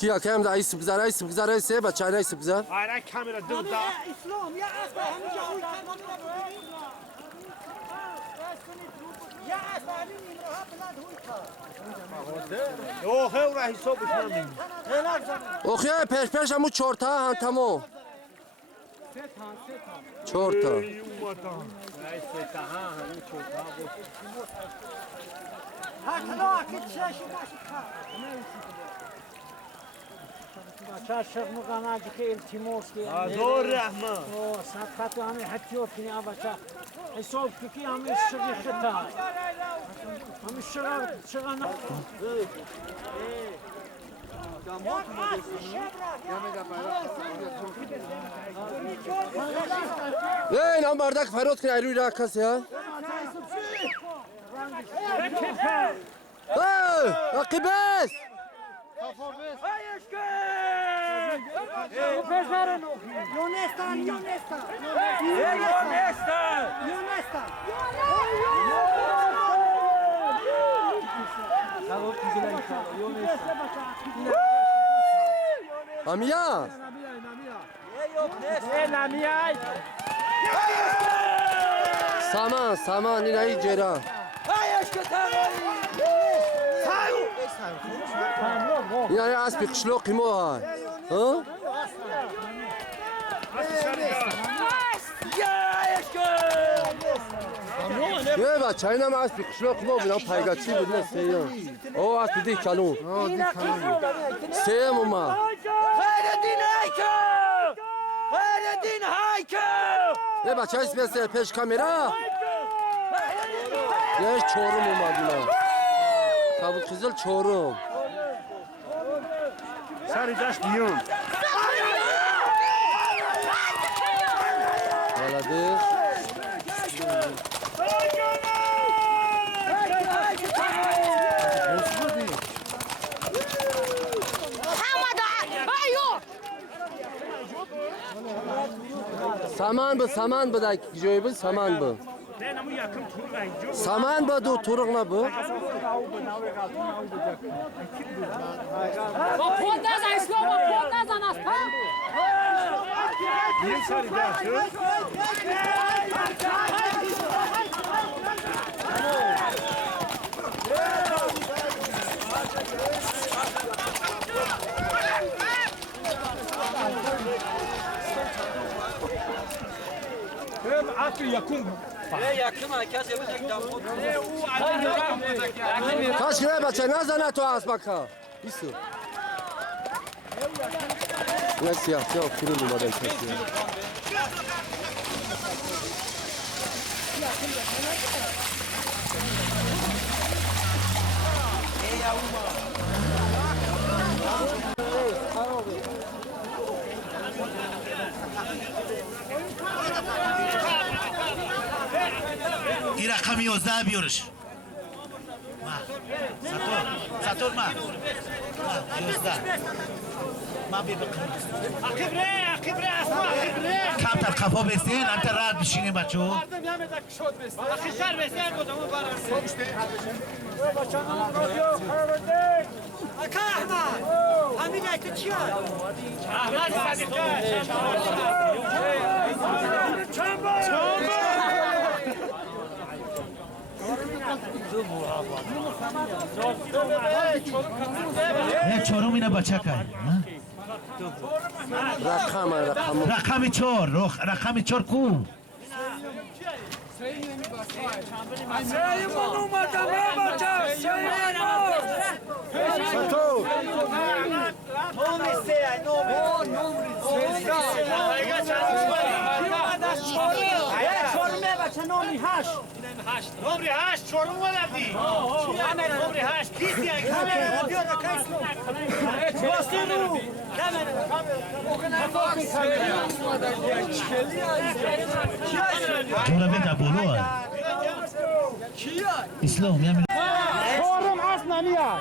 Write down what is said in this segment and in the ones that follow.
کیا کم دا ایسب گذار ایسب گذار ایسه بچه ها ایسب گذار آره کامera دو دا اسلام یا اصلا همینجا یا اصلا همین نیمروها بلند هوی اوه را حسابش نمیم اوخیه پیش پیش همون چورتا هم تمو چورتا هکلا که چشی باشی بچه شغل مقامعی که التماس که آزور رحمه صدقات و همه حتیوت کنی بچه حساب که همه شغل خطا همه شغل نه این هم بردک فرود کنی روی را کسی ها اقیبس یونستان یونستان امیا سامان سامان این ای جرا این ای اسبی قشلوقی مو های یه بچه این هم اسبی قشلوقی مو بینم پایگاه چی بود نه سیون او اسبی دی کلون سیم اومد خیردین هایکو یه بچه اسبی هسته پیش کامیرا یه چورم اومد اینا کابل خیزل چورم سری داشت بیون ولدش saman bu da joy bu saman bu. Saman bu do turugna bu. Podaz aslova, podaz anaspa. Ne sari daşı? Akı yakın. yakın herkes yapacak damot. Kaç kere bacı ne zana tu as baka. Isu. Ne siyah siyah film bu model kesiyor. این رقم 11 بیارش ساتور ما 11 ما بی بقیم کم تر خفا بستین انتر راحت بشینیم بچو اکا احمد همین ایت چی هست؟ نه چورم اینه بچه کن رقم چور کو نومری هشت چورم ولدی نومری هشت کیستی کامera diyor da kaçsın bastırın چورا بده بولو اسلام یعنی Çorum aslanıya.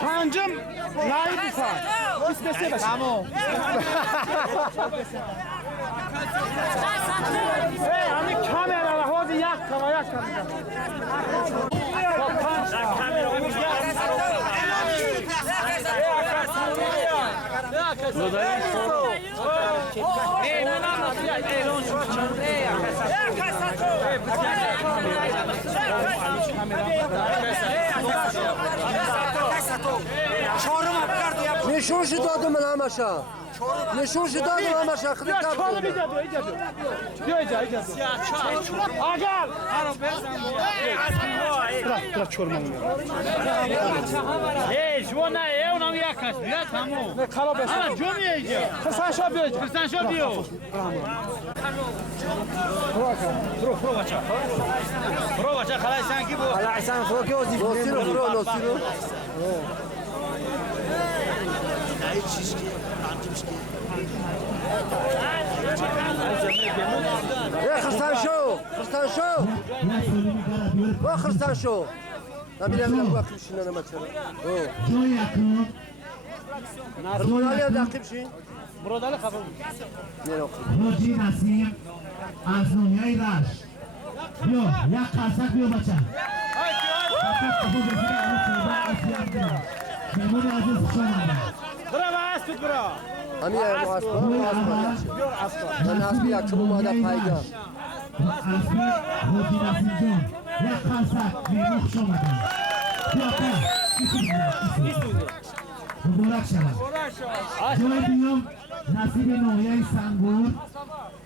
Tancım layık insan. İstese de. Tamam. Hani kameralar hadi یک کما نشونش دادم من همشا نشونش دادم همشا خیلی کم چهارم بوده بیا اینجا آگر ترا چهارم جوانا اونم یک است بیا تمام نه خراب است آ جومی اینجا خسانشا بیا اینجا خسانشا بیا برو بچا خلاص سانکی بو ناصیرو برو ناصیرو خرسان شو با خرسان شو نبیدم وقت بشین انا مچرا جوی اکرام فرمانالی هم دقیق بشین برادر خبر روجی نسیم از نویای راش بیا یک قرصک بیا بچه کپو بسیده اما خیبه اسیان بیا مهمون عزیز خوش آمده برا اسب برا همین هم اسب من اسب یک چمو ماده پایگم اسبی روجی نسیم جون یک قرصک مهمون خوش آمده بیا مبارک شود جای بیام نصیب نویای سنگور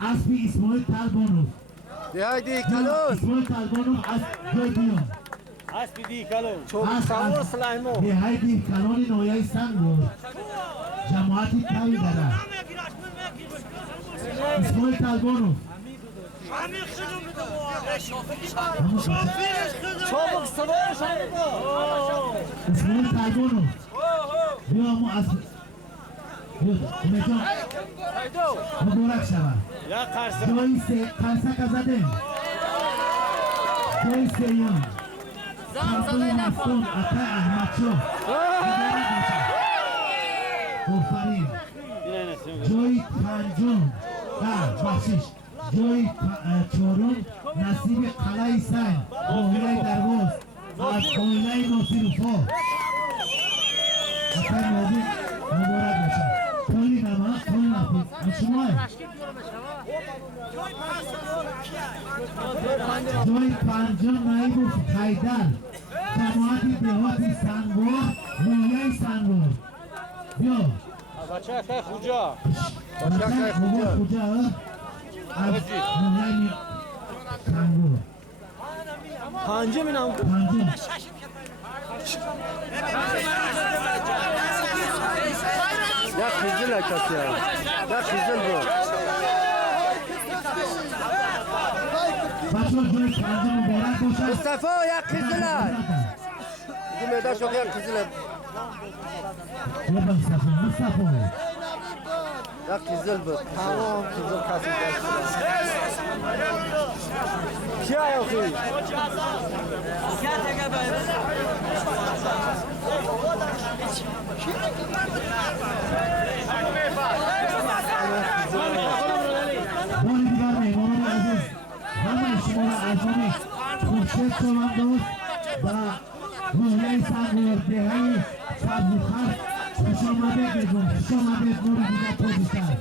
اسبی اسماعیل تلبانوف دیهایدی کلون اسماعیل تلبانوف از جای بیام اسب دی کلو سوار سلیمو دیهایدی کلون نویای سنگور جماعتی تایی داره اسماعیل تلبانوف چابک سوارش اسماعیل تلبانوف بیا امو از بیا مبارک شود یا قرص جای قرصک زده جای سیان کپوی هفتم اتا احمد شو آفرین جای پنجم بخشش جای چهارم نصیب قلعه سین قاهره درواز از قاهره ناصرفا اتا مابین مبارک باشد تولی نما تولی نفید شما جای پنجم نایب حیدر جماعتی دهاتی سنگور رویه سنگور بیا بچه که خوجا بچه خوجا از رویه سنگور پنجم اینم پنجم یک خیزل کسی هم یک خیزل برو بچه جای پنجم مبارک باشد مصطفی یک خیزل هم دو میده شو یک خیزل هم مصطفی یک خیزل برو تمام خیزل کسی کی آیا خوی؟ باری دیگر مهمانان عزیز همه شما را عزیزی خورشید کاماندوز و روحیه سنگور دهه سبزیخر خوش آمدید بگم خوش آمدید نوری دیگر پوزیشن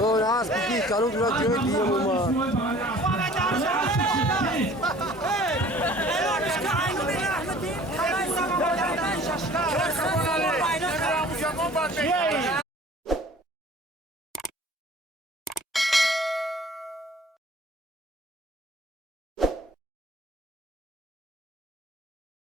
اون اسب دی کلون را جای دیگه ما